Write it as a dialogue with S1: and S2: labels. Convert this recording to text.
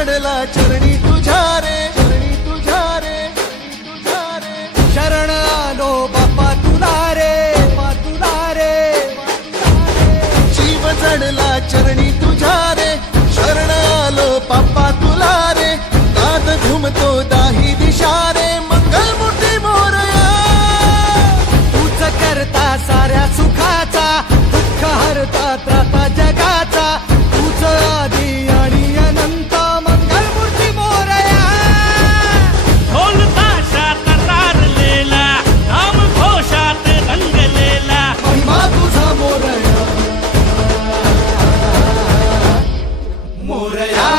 S1: चढला चरणी तुझ्या रे चरणी तुझ्या रे तुझ्या रे. शरण आलो बापा तुला रे बापा तुला रे जीव चढला चरणी तुझ्या रे शरण आलो बापा तुला रे. दाद घुमतो दा முறையா